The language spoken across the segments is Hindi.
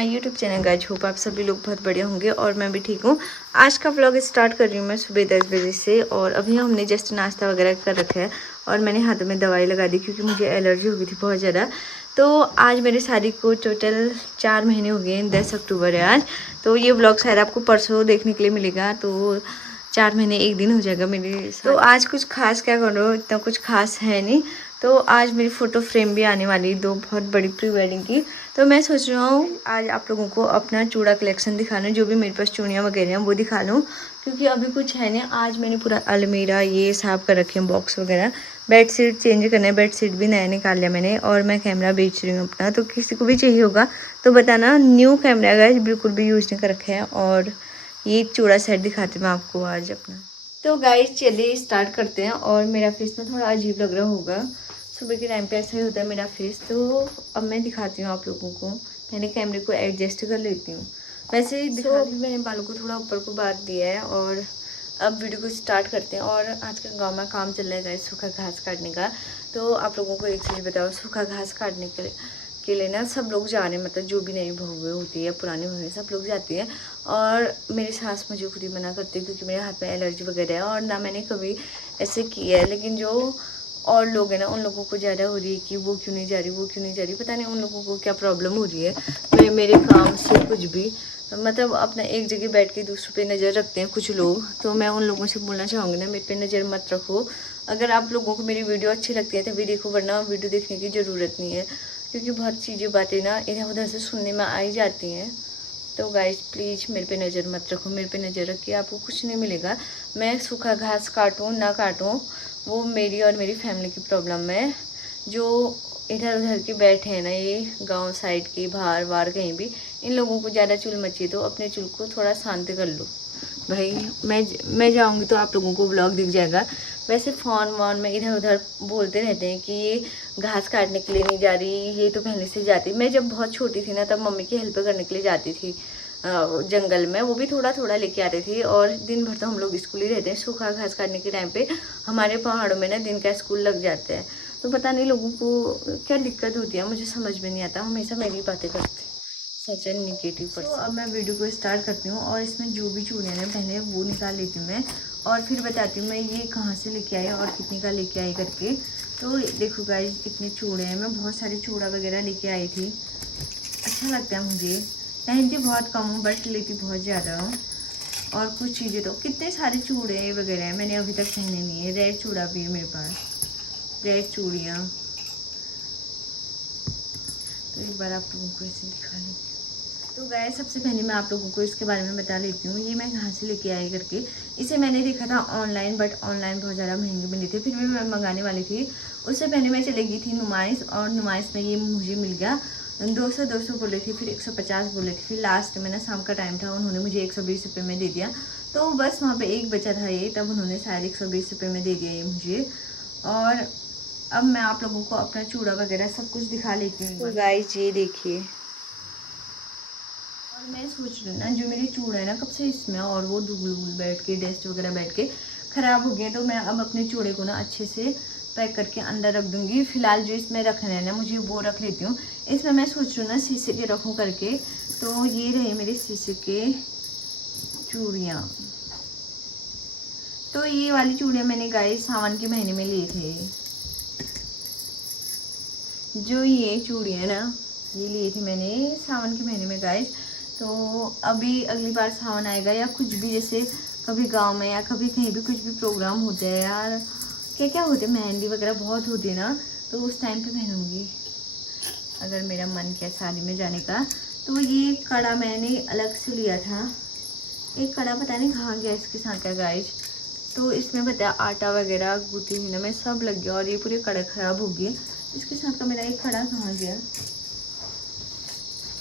My YouTube channel guys. Hope आप सभी लोग बहुत बढ़िया होंगे और मैं भी ठीक हूँ। आज का व्लॉग स्टार्ट कर रही हूँ मैं सुबह 10 बजे से और अभी हमने जस्ट नाश्ता वगैरह कर रखा है और मैंने हाथों में दवाई लगा दी क्योंकि मुझे एलर्जी हो गई थी बहुत ज़्यादा। तो आज मेरी शादी को टोटल 4 महीने हो गए, 10 अक्टूबर है आज। तो ये व्लॉग शायद आपको परसों देखने के लिए मिलेगा। तो 4 महीने 1 दिन हो जाएगा मेरी। तो आज कुछ खास क्या करो, इतना कुछ खास है नहीं। तो आज मेरी फ़ोटो फ्रेम भी आने वाली, 2 बहुत बड़ी प्री वेडिंग की। तो मैं सोच रहा हूँ आज आप लोगों को अपना चूड़ा कलेक्शन दिखाना, जो भी मेरे पास चूड़ियाँ वगैरह हैं वो दिखा लूँ क्योंकि अभी कुछ है नहीं। आज मैंने पूरा अलमीरा ये साफ कर रखे हैं, बॉक्स वगैरह। बेडशीट चेंज करना है, बेडशीट भी नया निकाल लिया मैंने। और मैं कैमरा बेच रही हूँ अपना, तो किसी को भी चाहिए होगा तो बताना। न्यू कैमरा का बिल्कुल भी यूज़ नहीं कर रखे हैं। और ये चूड़ा सेट दिखाती हूँ मैं आपको आज अपना। तो गाइस चलिए स्टार्ट करते हैं। और मेरा फेस ना थोड़ा अजीब लग रहा होगा, सुबह के टाइम पे ऐसा ही होता है मेरा फेस। तो अब मैं दिखाती हूँ आप लोगों को, मैंने कैमरे को एडजस्ट कर लेती हूँ। वैसे मैंने बालों को थोड़ा ऊपर को बांध दिया है और अब वीडियो को स्टार्ट करते हैं। और आजकल गांव में काम चल रहा है सूखा घास काटने का। तो आप लोगों को एक चीज़ बताओ, सूखा घास काटने के लिए ना सब लोग जा रहे हैं, मतलब जो भी नई बहुएं होती है, पुरानी बहुएं, सब लोग जाती हैं। और मेरी सास मुझे खुद ही मना करती है क्योंकि मेरे हाथ में एलर्जी वगैरह है और ना मैंने कभी ऐसे किया है। लेकिन जो और लोग हैं ना, उन लोगों को ज़्यादा हो रही है कि वो क्यों नहीं जा रही, वो क्यों नहीं जा रही। पता नहीं उन लोगों को क्या प्रॉब्लम हो रही है। मेरे काम से कुछ भी मतलब अपना एक जगह बैठ के दूसरों पे नज़र रखते हैं कुछ लोग। तो मैं उन लोगों से बोलना चाहूँगी ना, मेरे पे नज़र मत रखो। अगर आप लोगों को मेरी वीडियो अच्छी लगती है तभी देखो, वरना वीडियो देखने की ज़रूरत नहीं है क्योंकि बहुत चीज़ें बातें ना इधर उधर से सुनने में आई जाती हैं। तो गाइस प्लीज़ मेरे पे नज़र मत रखो, मेरे पे नज़र रख के आपको कुछ नहीं मिलेगा। मैं सूखा घास काटूँ ना काटूँ वो मेरी और मेरी फैमिली की प्रॉब्लम है। जो इधर उधर के बैठे हैं ना, ये गांव साइड के बाहर वार कहीं भी, इन लोगों को ज़्यादा चुल मची, तो अपने चुल को थोड़ा शांत कर लो भाई। मैं जाऊंगी तो आप लोगों को व्लॉग दिख जाएगा। वैसे फ़ोन वॉन में इधर उधर बोलते रहते हैं कि ये घास काटने के लिए नहीं जा रही, ये तो पहले से जाती। मैं जब बहुत छोटी थी ना तब मम्मी की हेल्प करने के लिए जाती थी जंगल में, वो भी थोड़ा थोड़ा लेके आते थे। और दिन भर तो हम लोग स्कूल ही रहते हैं। सूखा घास काटने के टाइम पे हमारे पहाड़ों में ना दिन का स्कूल लग जाता है। तो पता नहीं लोगों को क्या दिक्कत होती है, मुझे समझ में नहीं आता। हमेशा मेरी बातें करते सच एंड निगेटिव पर। तो अब मैं वीडियो को स्टार्ट करती हूँ और इसमें जो भी चूड़ियाँ हैं पहले वो निकाल लेती हूँ मैं और फिर बताती हूँ मैं ये कहाँ से लेके आई और कितने का लेके आई करके। तो देखो गाइस कितने चूड़े हैं, मैं बहुत सारे चूड़ा वगैरह लेके आई थी। अच्छा लगता है मुझे, पहनती बहुत कम हूँ बट लेती बहुत ज़्यादा हूँ। और कुछ चीज़ें तो कितने सारे चूड़े वगैरह हैं, मैंने अभी तक पहने नहीं है। रेड चूड़ा भी है मेरे पास, रेड चूड़ियाँ। तो एक बार आप लोगों को ऐसे दिखा लेती हूँ। तो गाइस सबसे पहले मैं आप लोगों को इसके बारे में बता लेती हूँ, ये मैं कहाँ से लेके आई करके। इसे मैंने देखा था ऑनलाइन, बट ऑनलाइन बहुत ज़्यादा महंगे मिले थे, फिर भी मैं मंगाने वाली थी। उससे पहले मैं चली गई थी नुमाइश, और नुमाइश में ये मुझे मिल गया 200 बोले थे, फिर 150 बोले थे, फिर लास्ट में ना शाम का टाइम था, उन्होंने मुझे 120 रुपये में दे दिया। तो बस वहाँ पर एक बचा था ये, तब उन्होंने शायद 120 रुपये में दे दिया ये मुझे। और अब मैं आप लोगों को अपना चूड़ा वगैरह सब कुछ दिखा लेती हूँ। तो गाइस ये देखिए, और मैं सोच रही हूँ ना जो मेरे चूड़ा है ना कब से इसमें, और वो धूल वूल बैठ के, डस्ट वगैरह बैठ के ख़राब हो गए। तो मैं अब अपने चूड़े को ना अच्छे से पैक करके अंदर रख दूँगी। फिलहाल जो इसमें रखना है ना मुझे वो रख लेती हूँ। इसमें मैं सोच रही हूँ ना शीशे के रखूँ करके। तो ये रहे मेरे शीशे के चूड़ियाँ। तो ये वाली चूड़ियाँ मैंने गाइस सावन के महीने में लिए थे। जो ये चूड़ियाँ ना ये लिए थे मैंने सावन के महीने में गाइस। तो अभी अगली बार सावन आएगा या कुछ भी, जैसे कभी गांव में या कभी कहीं भी कुछ भी प्रोग्राम होते हैं यार, क्या क्या होते हैं, मेहंदी वगैरह बहुत होती है ना, तो उस टाइम पे पहनूंगी अगर मेरा मन किया शादी में जाने का। तो ये कड़ा मैंने अलग से लिया था, एक कड़ा पता नहीं कहाँ गया इसके साथ का गाइस। तो इसमें बताया आटा वगैरह गुथी हुई ना मैं सब लग गया और ये पूरे कड़ा ख़राब हो गए। इसके साथ का मेरा एक कड़ा कहाँ गया,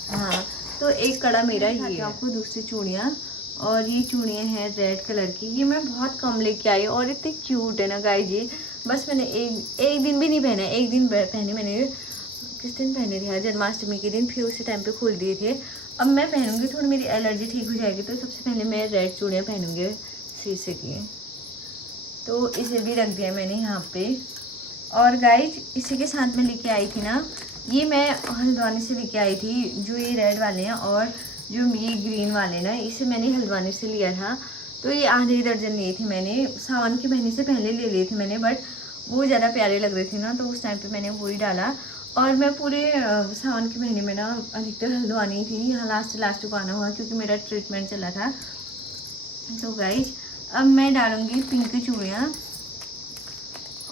हाँ। तो एक कड़ा मेरा ये है। आपको दूसरी चूड़ियाँ, और ये चूड़ियाँ हैं रेड कलर की, ये मैं बहुत कम लेके आई और इतने क्यूट है ना गाइस ये। बस मैंने एक दिन भी नहीं पहना, एक दिन पहने मैंने। किस दिन पहने थे, जन्माष्टमी के दिन, फिर उसी टाइम पे खोल दिए थे। अब मैं पहनूंगी, थोड़ी मेरी एलर्जी ठीक हो जाएगी। तो सबसे पहले मैं रेड चूड़ियाँ पहनूंगी शीशे की। तो इसे भी रख दिया मैंने यहाँ पे। और गाइज इसी के साथ में लेके आई थी ना ये मैं हल्द्वानी से लेके आई थी, जो ये रेड वाले हैं और जो ये ग्रीन वाले ना, इसे मैंने हल्द्वानी से लिया था। तो ये आधे दर्जन लिए थे मैंने, सावन के महीने से पहले ले लिए थे मैंने, बट वो ज़्यादा प्यारे लग रहे थे ना, तो उस टाइम पे मैंने वही डाला। और मैं पूरे सावन के महीने में ना अधिकतर हल्द्वानी थी, यहाँ लास्ट को आना हुआ क्योंकि मेरा ट्रीटमेंट चला था। तो गाइज अब मैं डालूँगी पिंक चूड़ियाँ।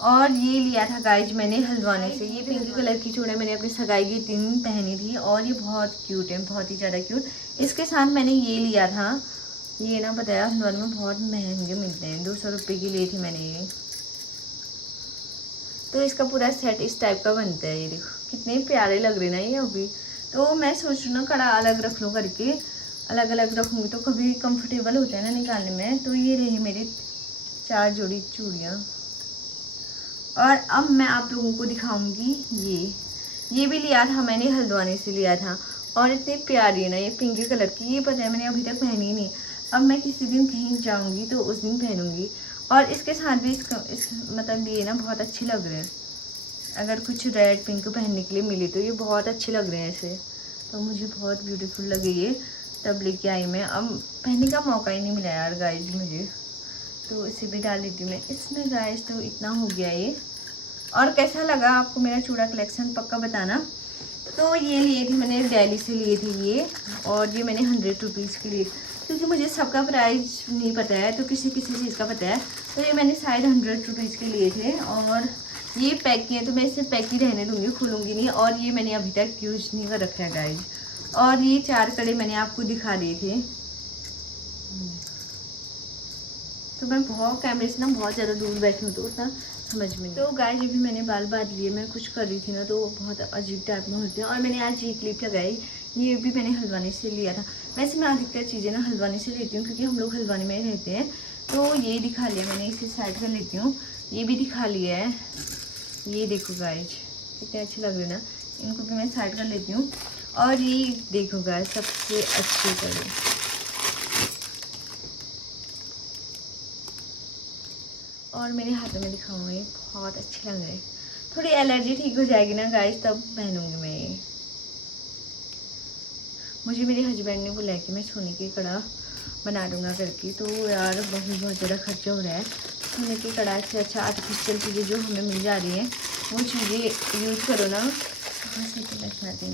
और ये लिया था गाइज मैंने हल्द्वानी से, ये पिंक कलर की चूड़ियाँ मैंने अपनी सगाई के दिन पहनी थी और ये बहुत क्यूट है, बहुत ही ज़्यादा क्यूट। इसके साथ मैंने ये लिया था, ये ना बताया हल्द्वानी में बहुत महंगे मिलते हैं, 200 रुपये की ली थी मैंने ये। तो इसका पूरा सेट इस टाइप का बनता है, ये देखो कितने प्यारे लग रहे ना ये अभी। तो मैं सोच रही हूँ कड़ा अलग रख लूँ करके, अलग अलग रखूँगी तो कभी कंफर्टेबल होता है ना निकालने में। तो ये रही मेरी 4 जोड़ी चूड़ियाँ। और अब मैं आप लोगों को दिखाऊंगी ये भी लिया था मैंने, हल्द्वानी से लिया था और इतनी प्यारी है ना ये पिंक कलर की। ये पता है मैंने अभी तक पहनी नहीं, अब मैं किसी दिन कहीं जाऊंगी तो उस दिन पहनूंगी। और इसके साथ भी मतलब ये ना बहुत अच्छे लग रहे हैं, अगर कुछ रेड पिंक पहनने के लिए मिली तो ये बहुत अच्छे लग रहे हैं ऐसे। तो मुझे बहुत ब्यूटीफुल लगे ये, तब लेके आई मैं। अब पहनने का मौका ही नहीं मिला यार गाइज मुझे, तो इसे भी डाल लेती हूँ मैं इसमें गाइज। तो इतना हो गया ये। और कैसा लगा आपको मेरा चूड़ा कलेक्शन पक्का बताना। तो ये लिए थे मैंने, दिल्ली से लिए थे ये, और ये मैंने 100 रुपीज़ के लिए, क्योंकि मुझे सबका प्राइस नहीं पता है तो किसी किसी चीज़ का पता है। तो ये मैंने शायद 100 रुपीज़ के लिए थे और ये पैक किए, तो मैं इसे पैक ही रहने दूँगी, खोलूँगी नहीं। और ये मैंने अभी तक यूज नहीं कर रखा है गाइज। और ये 4 कड़े मैंने आपको दिखा दिए थे। तो मैं बहुत कैमरे से ना बहुत ज़्यादा दूर बैठी हूँ तो उतना समझ में नहीं। तो गाइस अभी मैंने बाल बांध लिए, मैं कुछ कर रही थी ना तो बहुत अजीब टाइप में होते हैं। और मैंने आज ये क्लिप लगाई, ये भी मैंने हल्द्वानी से लिया था। वैसे मैं अधिकतर चीज़ें ना हल्द्वानी से लेती हूँ क्योंकि हम लोग हल्द्वानी में ही रहते हैं। तो ये दिखा लिया मैंने, इसे साइड कर लेती हूँ। ये भी दिखा लिया है, ये देखो गाइज कितने अच्छे लग रहे हैं ना, इनको भी मैं साइड कर लेती हूँ। और ये देखो गाइज सबसे अच्छे कलर, और मेरे हाथों में दिखाऊंगी, ये बहुत अच्छे लग रहे हैं। थोड़ी एलर्जी ठीक हो जाएगी ना गाइस तब पहनूंगी मैं ये। मुझे मेरे हस्बैंड ने बोला कि मैं सोने की कड़ा बना दूंगा करके, तो यार बहुत ज़्यादा खर्चा हो रहा है। सोने की कड़ा से अच्छा आर्टिफिशियल चीज़ें जो हमें मिल जा रही हैं वो चीज़ें यूज़ करो ना।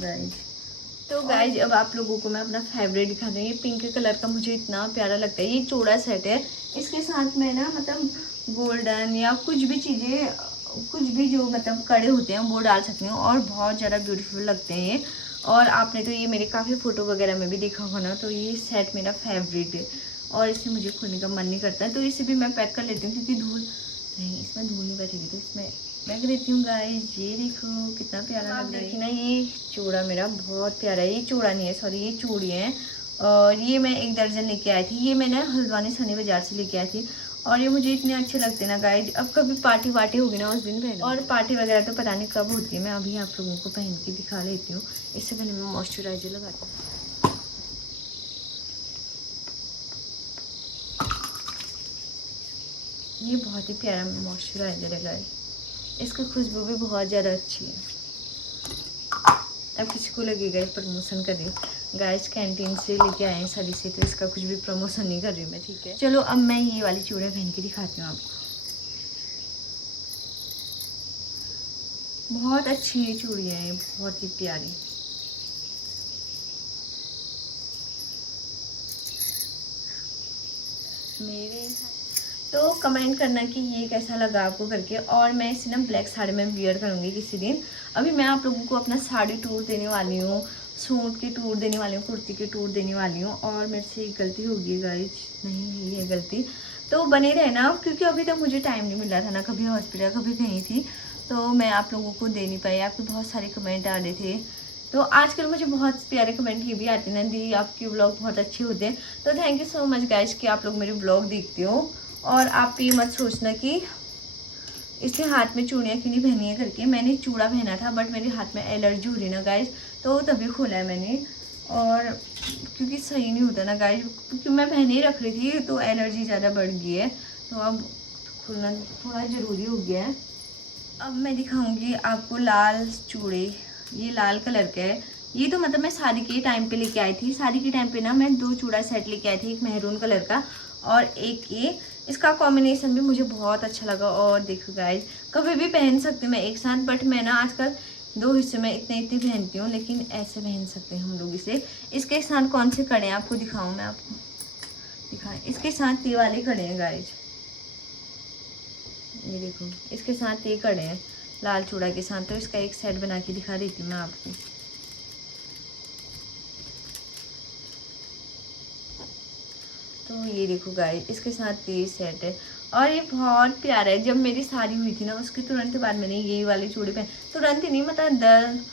गाइज तो गाइज अब आप लोगों को मैं अपना फेवरेट दिखा दूँ। ये पिंक कलर का मुझे इतना प्यारा लगता है, ये चूड़ा सेट है। इसके साथ मैं ना मतलब गोल्डन या कुछ भी चीज़ें, कुछ भी जो मतलब कड़े होते हैं वो डाल सकती हूँ और बहुत ज़्यादा ब्यूटीफुल लगते हैं ये। और आपने तो ये मेरे काफ़ी फ़ोटो वगैरह में भी देखा होगा ना, तो ये सेट मेरा फेवरेट है और इसे मुझे खोलने का मन नहीं करता है। तो इसे भी मैं पैक कर लेती हूँ क्योंकि धूल नहीं, इसमें धूल नहीं बैठेगी, तो इसमें पैक देती हूँ गाइस। ये देखो कितना प्यारा लग रहा है ना, ये चूड़ा मेरा बहुत प्यारा है। ये चूड़ा नहीं है, सॉरी ये चूड़ी है। और ये मैं 1 दर्जन लेके आई थी, ये मैंने हल्द्वानी सनी बाज़ार से लेके आई थी। और ये मुझे इतने अच्छे लगते हैं ना गाइज। अब कभी पार्टी वार्टी होगी ना उस दिन पहन, और पार्टी वगैरह तो पता नहीं कब होती है, मैं अभी आप लोगों को पहन के दिखा लेती हूँ। इससे पहले मैं मॉइस्चराइजर लगाती हूँ। ये बहुत ही प्यारा मॉइस्चराइजर है गाइज, इसकी खुशबू भी बहुत ज़्यादा अच्छी है। अब किसी को लगेगा प्रमोशन कर रही हूँ गाइस, कैंटीन से लेके आए हैं सभी से, तो इसका कुछ भी प्रमोशन नहीं कर रही हूँ मैं, ठीक है। चलो अब मैं ये वाली चूड़ियाँ पहन के दिखाती हूँ आपको। बहुत अच्छी ये चूड़ियाँ हैं, बहुत ही प्यारी। मेरे तो कमेंट करना कि ये कैसा लगा आपको करके। और मैं इसे ना ब्लैक साड़ी में वियर करूँगी किसी दिन। अभी मैं आप लोगों को अपना साड़ी टूर देने वाली हूँ, सूट की टूर देने वाली हूँ, कुर्ती की टूर देने वाली हूँ। और मेरे से एक गलती होगी गाइज, नहीं हुई है गलती, तो बने रहना क्योंकि अभी तक मुझे टाइम नहीं मिल रहा था ना, कभी हॉस्पिटल कभी कहीं थी, तो मैं आप लोगों को दे नहीं पाई। आपके बहुत सारे कमेंट आ रहे थे, तो आजकल मुझे बहुत प्यारे कमेंट ये भी आते हैं ना, दी आपके व्लॉग बहुत अच्छे होते हैं। तो thank you so much guys कि आप लोग मेरे व्लॉग देखते हो। और आप ये मत सोचना कि इससे हाथ में चूड़ियाँ क्यों नहीं पहनी है करके। मैंने चूड़ा पहना था बट मेरे हाथ में एलर्जी हो रही ना गाइज, तो तभी खोला है मैंने। और क्योंकि सही नहीं होता ना गाइज, क्योंकि मैं पहने ही रख रही थी तो एलर्जी ज़्यादा बढ़ गई है, तो अब खोलना थोड़ा ज़रूरी हो गया है। अब मैं दिखाऊंगी आपको लाल चूड़े ये लाल कलर का है। ये तो मतलब मैं शादी के टाइम पे लेके आई थी। शादी के टाइम पे ना मैं 2 चूड़ा सेट लेके आई थी, एक मेहरून कलर का और एक ये। इसका कॉम्बिनेशन भी मुझे बहुत अच्छा लगा। और देखो गाइज, कभी भी पहन सकते मैं एक साथ, बट मैं ना आजकल 2 हिस्से में इतने पहनती हूँ, लेकिन ऐसे पहन सकते हैं हम लोग इसे। इसके साथ कौन से कड़े हैं आपको दिखाऊँ मैं, आपको दिखाएं। इसके साथ ये वाले कड़े हैं गाइज, ये देखो इसके साथ ये कड़े हैं लाल चूड़ा के साथ। तो इसका एक सेट बना के दिखा देती हूँ मैं आपको। तो ये देखो गाइस, इसके साथ ये सेट है और ये बहुत प्यारा है। जब मेरी शादी हुई थी ना, उसके तुरंत बाद मैंने यही वाले चूड़े पहने। तुरंत ही नहीं, मतलब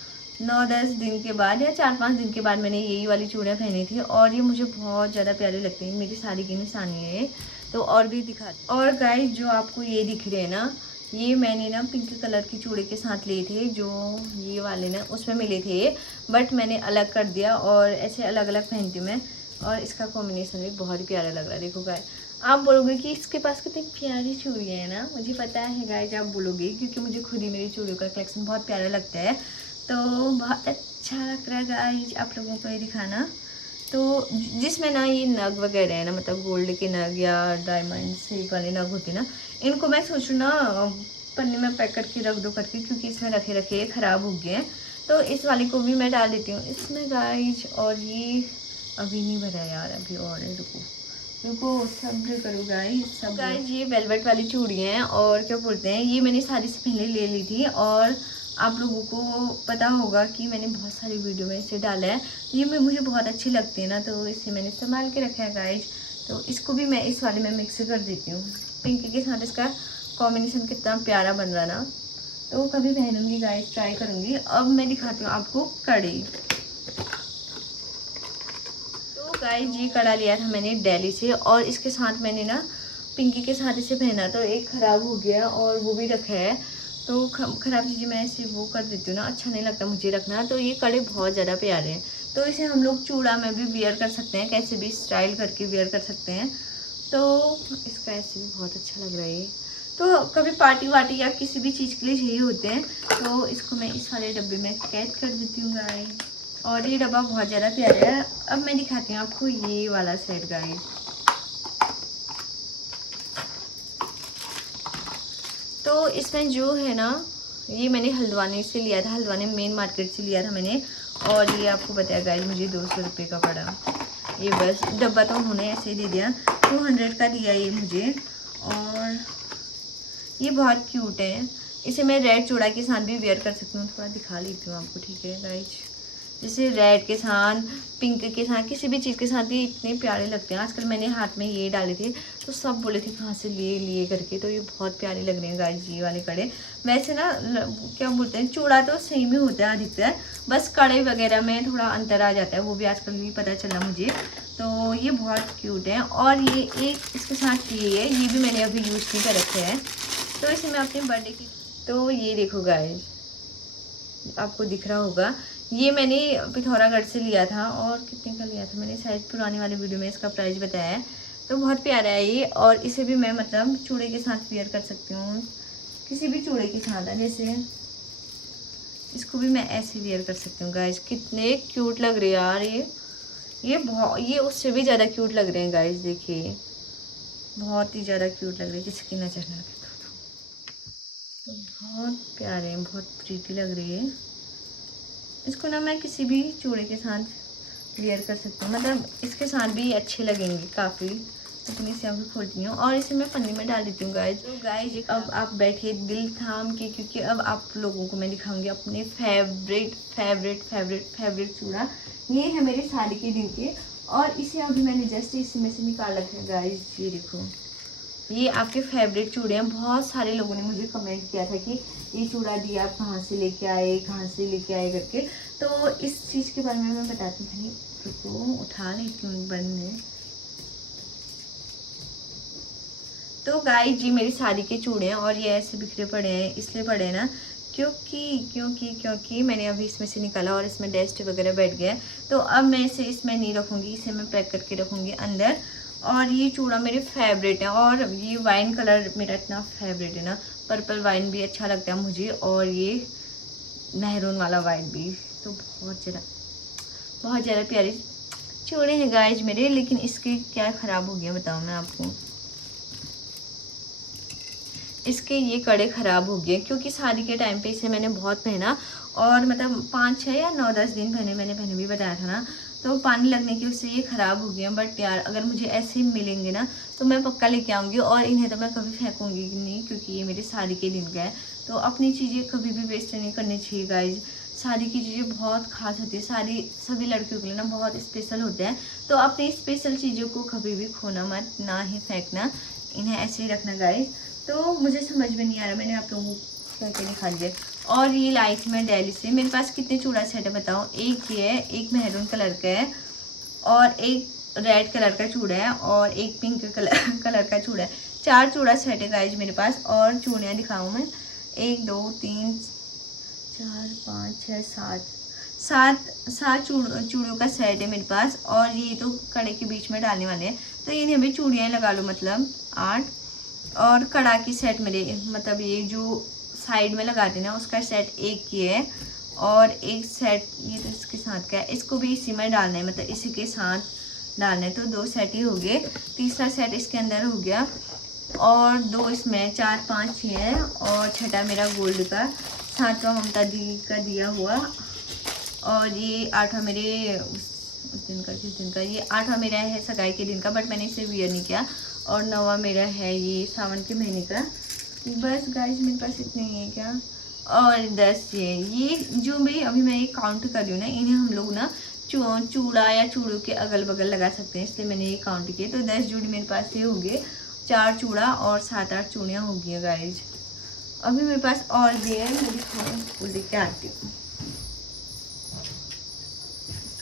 9-10 दिन के बाद या 4-5 दिन के बाद मैंने यही वाली चूड़ियाँ पहनी थी और ये मुझे बहुत ज़्यादा प्यारे लगते हैं। मेरी शादी की निशानी है ये। तो और भी दिखा। और गाइस, जो आपको ये दिख रहे हैं ना, ये मैंने ना पिंक कलर की चूड़ी के साथ लिए थे, जो ये वाले ना उसमें मिले थे ये, बट मैंने अलग कर दिया और ऐसे अलग अलग पहनती हूँ मैं। और इसका कॉम्बिनेशन भी बहुत ही प्यारा लग रहा है। देखो गाइस, आप बोलोगे कि इसके पास कितनी प्यारी चूड़ियाँ हैं ना, मुझे पता है गाइस आप बोलोगे, क्योंकि मुझे खुद ही मेरी चूड़ियों का कलेक्शन बहुत प्यारा लगता है। तो बहुत अच्छा लग रहा है गाइस आप लोगों को ये दिखाना। तो जिसमें ना ये नग वगैरह है ना, मतलब गोल्ड के नग या डायमंड से वाले नग होते ना, इनको मैं सोचूँ ना पन्नी में पैक करके रख दो करके, क्योंकि इसमें रखे रखे ख़राब हो गए हैं। तो इस वाले को भी मैं डाल देती हूँ इसमें गाइज। और ये अभी नहीं भरा यार, अभी और है, रुको रुको सब्र करो गाइज। सब गाइज, ये वेलवेट वाली चूड़ियाँ हैं और क्या बोलते हैं, ये मैंने शादी से पहले ले ली थी और आप लोगों को पता होगा कि मैंने बहुत सारी वीडियो में इसे डाला है। ये मुझे बहुत अच्छी लगती है ना, तो इसे मैंने संभाल के रखा है गाइज। तो इसको भी मैं इस वाले में मिक्स कर देती हूँ। पिंक के साथ इसका कॉम्बिनेशन कितना प्यारा बन रहा ना, तो कभी पहनूंगी गाइज, ट्राई करूँगी। अब मैं दिखाती हूँ आपको कड़ी। तो गाइज, ये कड़ा लिया था मैंने दिल्ली से और इसके साथ मैंने ना पिंकी के साथ इसे पहना, तो एक ख़राब हो गया और वो भी रखा है। तो ख़राब चीज़ें मैं ऐसे वो कर देती हूँ ना, अच्छा नहीं लगता मुझे रखना। तो ये कड़े बहुत ज़्यादा प्यारे हैं, तो इसे हम लोग चूड़ा में भी वेयर कर सकते हैं, कैसे भी स्टाइल करके वेयर कर सकते हैं। तो इसका ऐसे भी बहुत अच्छा लग रहा है ये। तो कभी पार्टी वार्टी या किसी भी चीज़ के लिए चाहिए होते हैं, तो इसको मैं इस वाले डब्बे में कैद कर देती हूँ गाइस। और ये डब्बा बहुत ज़्यादा प्यारा है। अब मैं दिखाती हूँ आपको ये वाला सेट गाइस। तो इसमें जो है ना, ये मैंने हल्द्वानी से लिया था, हल्द्वानी मेन मार्केट से लिया था मैंने। और ये आपको बताया गाइस, मुझे 200 रुपये का पड़ा। ये बस डब्बा तो उन्होंने ऐसे ही दे दिया, 200 का दिया ये मुझे। और ये बहुत क्यूट है, इसे मैं रेड चूड़ा के साथ भी वेयर कर सकती हूँ। थोड़ा दिखा लेती हूँ आपको, ठीक है गाइस। जैसे रेड के साथ, पिंक के साथ, किसी भी चीज़ के साथ ये इतने प्यारे लगते हैं। आजकल मैंने हाथ में ये डाले थे, तो सब बोले थे कहाँ से लिए लिए करके। तो ये बहुत प्यारे लग रहे हैं गाइस ये वाले कड़े। वैसे ना क्या बोलते हैं, चूड़ा तो सेम ही होता है अधिकतर, बस कड़े वगैरह में थोड़ा अंतर आ जाता है, वो भी आजकल भी पता चला मुझे। तो ये बहुत क्यूट है। और ये एक इसके साथ ये है, ये भी मैंने अभी यूज़ नहीं कर रखे हैं, तो इसे मैं अपने बर्थडे की। तो ये देखो गाइस, आपको दिख रहा होगा, ये मैंने पिथौरागढ़ से लिया था। और कितने का लिया था मैंने, शायद पुराने वाले वीडियो में इसका प्राइस बताया है। तो बहुत प्यारा है ये, और इसे भी मैं मतलब चूड़े के साथ वेयर कर सकती हूँ, किसी भी चूड़े के साथ है। जैसे इसको भी मैं ऐसे वेयर कर सकती हूँ गाइस। कितने क्यूट लग रहे हैं यार ये उससे भी ज़्यादा क्यूट लग रहे हैं गाइस। देखिए बहुत ही ज़्यादा क्यूट लग रहे हैं, किसकी नज़र ना लगे। तो बहुत प्यारे हैं, बहुत प्रीटी लग रही है। इसको ना मैं किसी भी चूड़े के साथ वेयर कर सकती हूँ, मतलब इसके साथ भी अच्छे लगेंगे काफ़ी। इतनी सी अभी खोलती हूँ और इसे मैं पन्नी में डाल देती हूँ गाइज। तो गाइज, अब आप बैठे दिल थाम के, क्योंकि अब आप लोगों को मैं दिखाऊंगी अपने फेवरेट फेवरेट फेवरेट फेवरेट चूड़ा। ये है मेरे शादी के दिन के, और इसे अभी मैंने जस्ट इसमें से निकाल रखा है गाइज। ये देखो, ये आपके फेवरेट चूड़े हैं। बहुत सारे लोगों ने मुझे कमेंट किया था कि ये चूड़ा दिया आप कहाँ से लेके आए, कहाँ से लेके आए करके। तो इस चीज़ के बारे में मैं बताती हूँ। रुको उठा लेती हूँ बन में। तो गाइस, जी मेरी शादी के चूड़े हैं और ये ऐसे बिखरे पड़े हैं, इसलिए पड़े हैं ना क्योंकि मैंने अभी इसमें से निकाला और इसमें डस्ट वगैरह बैठ गया। तो अब मैं इसे इसमें नहीं रखूँगी, इसे मैं पैक करके रखूँगी अंदर। और ये चूड़ा मेरे फेवरेट है, और ये वाइन कलर मेरा इतना फेवरेट है ना, पर्पल वाइन भी अच्छा लगता है मुझे। और ये मेहरून वाला वाइट भी। तो बहुत ज़्यादा प्यारी चूड़े हैं गाइज मेरे, लेकिन इसके क्या ख़राब हो गया बताऊँ मैं आपको। इसके ये कड़े ख़राब हो गए क्योंकि शादी के टाइम पे इसे मैंने बहुत पहना, और मतलब 5-6 या 9-10 दिन मैंने पहने भी बताया था ना, तो पानी लगने की उससे ये ख़राब हो गए। बट यार अगर मुझे ऐसे ही मिलेंगे ना तो मैं पक्का लेके आऊँगी, और इन्हें तो मैं कभी फेंकूँगी नहीं क्योंकि ये मेरी शादी के दिन का है। तो अपनी चीज़ें कभी भी वेस्ट नहीं करनी चाहिए गाइज। शादी की चीज़ें बहुत खास होती है, सभी लड़कियों के लिए ना बहुत स्पेशल होते हैं। तो अपनी स्पेशल चीज़ों को कभी भी खोना मत, ना ही फेंकना, इन्हें ऐसे ही रखना गाइज। तो मुझे समझ में नहीं आ रहा, मैंने आप लोगों को करके दिखा दिया। और ये लाई थी मैं दिल्ली से। मेरे पास कितने चूड़ा सेट है बताओ, एक ये है, एक मैरून कलर का है, और एक रेड कलर का चूड़ा है, और एक पिंक कलर का चूड़ा है। 4 चूड़ा सेट है गाइज मेरे पास। और चूड़ियाँ दिखाऊँ मैं, 1 2 3 4 5 6 7 चूड़ियों का सेट है मेरे पास। और ये तो कड़े के बीच में डालने वाले हैं, तो इन्हें भी चूड़ियाँ लगा लो, मतलब 8। और कड़ा की सेट मेरे, मतलब ये जो साइड में लगाते हैं ना उसका सेट एक ही है, और एक सेट ये तो इसके साथ का है, इसको भी इसी में डालना है, मतलब इसी के साथ डालना है। तो 2 सेट ही हो गए, तीसरा सेट इसके अंदर हो गया, और 2 इसमें, 4 5 ये है, और छठा मेरा गोल्ड का, 7वां ममता दी का दिया हुआ, और ये 8वां मेरे उस दिन का, किस दिन का, ये 8वां मेरा है सगाई के दिन का, बट मैंने इसे वियर नहीं किया, और 9वां मेरा है ये सावन के महीने का। बस गाइस मेरे पास इतने ही है क्या, और 10 ये जो भी अभी मैं ये काउंट कर रही हूँ ना, इन्हें हम लोग ना चूड़ा या चूड़ों के अगल बगल लगा सकते हैं, इसलिए मैंने ये काउंट किए। तो 10 जोड़ी मेरे पास ये हो गए, 4 चूड़ा और 7-8 चूड़ियाँ हो गई गाइज। अभी मेरे पास और भी है, मैं फूल देख के आती हूँ।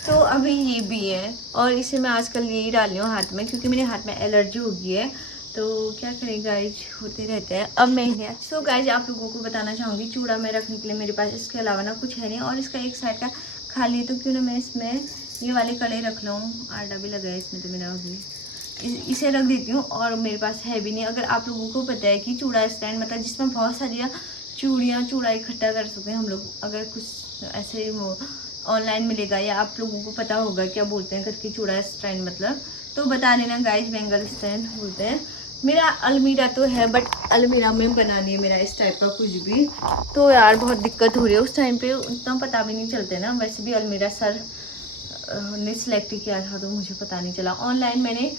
तो अभी ये भी है, और इसे मैं आजकल यही डाल रही हूँ हाथ में, क्योंकि मेरे हाथ में एलर्जी हो गई है। तो क्या करें गाइज, होते रहते हैं। अब मैं इन्हें सो गाइज आप लोगों को बताना चाहूँगी, चूड़ा में रखने के लिए मेरे पास इसके अलावा ना कुछ है नहीं, और इसका एक साइड का खाली, तो क्यों ना मैं इसमें ये वाले कड़े रख लूँ। आटा भी लगा है इसमें, तो मेरा अभी इसे रख देती हूँ, और मेरे पास है भी नहीं। अगर आप लोगों को पता है कि चूड़ा स्टैंड, मतलब जिसमें बहुत सारी चूड़ा इकट्ठा कर सकते हैं हम लोग, अगर कुछ ऐसे ऑनलाइन मिलेगा, या आप लोगों को पता होगा क्या बोलते हैं करके चूड़ा स्टैंड, मतलब तो बता देना गाइज। बेंगल स्टैंड बोलते हैं। मेरा अलमीरा तो है, बट अलमीरा में बनानी है मेरा इस टाइप का कुछ भी, तो यार बहुत दिक्कत हो रही है। उस टाइम पे उतना पता भी नहीं चलते ना, वैसे भी अलमीरा सर ने सिलेक्ट किया था, तो मुझे पता नहीं चला। ऑनलाइन मैंने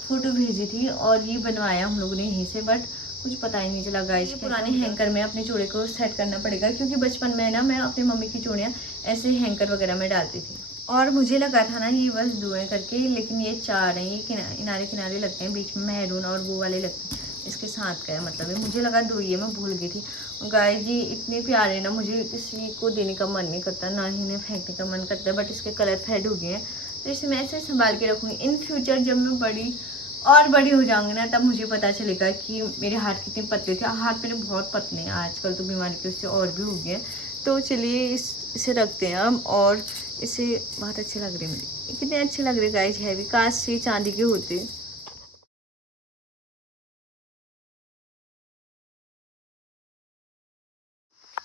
फ़ोटो भेजी थी, और ये बनवाया हम लोगों ने यहीं से, बट कुछ पता ही नहीं चला गाइज। पुराने हैंकर में अपने चूड़े को सेट करना पड़ेगा, क्योंकि बचपन में ना मैं अपनी मम्मी की चूड़ियाँ ऐसे हैंकर वगैरह में डालती थी, और मुझे लगा था ना ये बस 2 हैं करके, लेकिन ये 4 हैं। ये किनारे किनारे लगते हैं, बीच में मैरून और वो वाले लगते हैं, इसके साथ का है, मतलब है मुझे लगा 2 ही है, मैं भूल गई थी गाइज। ये इतने प्यारे ना, मुझे किसी को देने का मन नहीं करता, ना ही इन्हें फेंकने का मन करता है, बट इसके कलर फेड हो गए हैं, तो इसे मैं ऐसे संभाल के रखूँगी। इन फ्यूचर जब मैं बड़ी हो जाऊंगी ना, तब मुझे पता चलेगा कि मेरे हाथ कितने पतले थे। हाथ मेरे बहुत पतले हैं आजकल, तो बीमारी की उससे और भी हो गए। तो चलिए इसे रखते हैं हम, और इसे बहुत अच्छे लग रहे हैं मुझे, कितने अच्छे लग रहे गाइज है भी, काश ये चांदी के होते।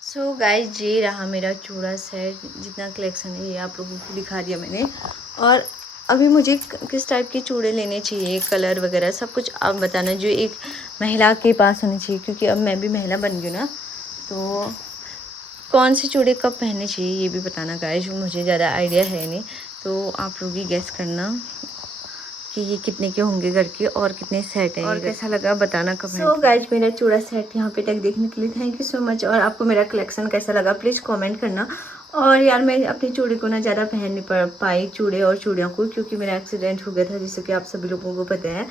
सो गाइज ये रहा मेरा चूड़ा सेट, जितना कलेक्शन है ये आप लोगों को दिखा दिया मैंने। और अभी मुझे किस टाइप के चूड़े लेने चाहिए, कलर वगैरह सब कुछ आप बताना, जो एक महिला के पास होनी चाहिए, क्योंकि अब मैं भी महिला बन गई ना, तो कौन से चूड़े कब पहनने चाहिए ये भी बताना गाइज। मुझे ज़्यादा आइडिया है नहीं, तो आप लोग ही गेस करना कि ये कितने के होंगे घर के, और कितने सेट हैं, और कैसा लगा बताना कमेंट। सो गाइज मेरा चूड़ा सेट यहाँ पे तक देखने के लिए थैंक यू सो मच। और आपको मेरा कलेक्शन कैसा लगा प्लीज़ कमेंट करना। और यार मैं अपने चूड़े को ना ज़्यादा पहन नहीं पाई, चूड़े और चूड़ियों को, क्योंकि मेरा एक्सीडेंट हो गया था, जिससे कि आप सभी लोगों को पता है,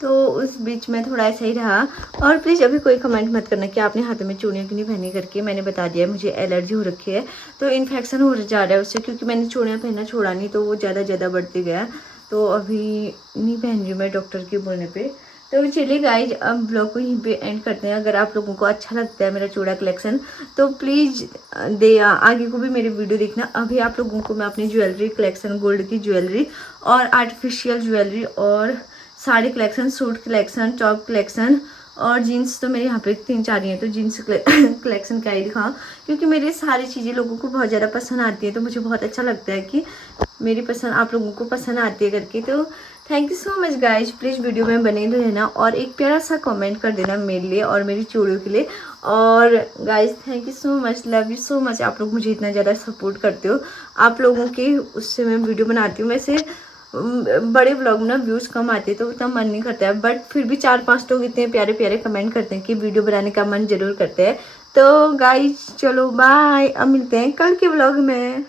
तो उस बीच में थोड़ा ऐसा ही रहा। और प्लीज़ अभी कोई कमेंट मत करना कि आपने हाथों में चूड़ियाँ क्यों नहीं पहनी करके, मैंने बता दिया मुझे एलर्जी हो रखी है, तो इन्फेक्शन हो जा रहा है उससे, क्योंकि मैंने चूड़ियाँ पहनना छोड़ा नहीं, तो वो ज़्यादा बढ़ते गया, तो अभी नहीं पहन रही मैं डॉक्टर के बोलने पे। तो चलिए गाइज अब ब्लॉग को यहीं पे एंड करते हैं। अगर आप लोगों को अच्छा लगता है मेरा चूड़ा कलेक्शन, तो प्लीज़ आगे को भी मेरी वीडियो देखना। अभी आप लोगों को मैं अपनी ज्वेलरी कलेक्शन, गोल्ड की ज्वेलरी और आर्टिफिशियल ज्वेलरी और sari collection, suit collection, top collection और जीन्स तो मेरे यहाँ पे 3-4 ही हैं, तो जीन्स कलेक्शन क्या ही दिखाऊं, क्योंकि मेरी सारी चीज़ें लोगों को बहुत ज़्यादा पसंद आती है। तो मुझे बहुत अच्छा लगता है कि मेरी पसंद आप लोगों को पसंद आती है करके। तो thank you so much guys, please video में बने रहना और एक प्यारा सा कमेंट कर देना मेरे लिए और मेरी चूड़ियों के लिए। और guys thank you so much, love you so much, आप लोग मुझे इतना ज़्यादा सपोर्ट करते हो। आप लोगों के उससे मैं वीडियो बनाती हूँ। वैसे बड़े व्लॉग में ना व्यूज़ कम आते हैं तो उतना मन नहीं करता है, बट फिर भी 4-5 लोग इतने प्यारे प्यारे कमेंट करते हैं कि वीडियो बनाने का मन ज़रूर करते हैं। तो गाइज चलो बाय, अब मिलते हैं कल के व्लॉग में।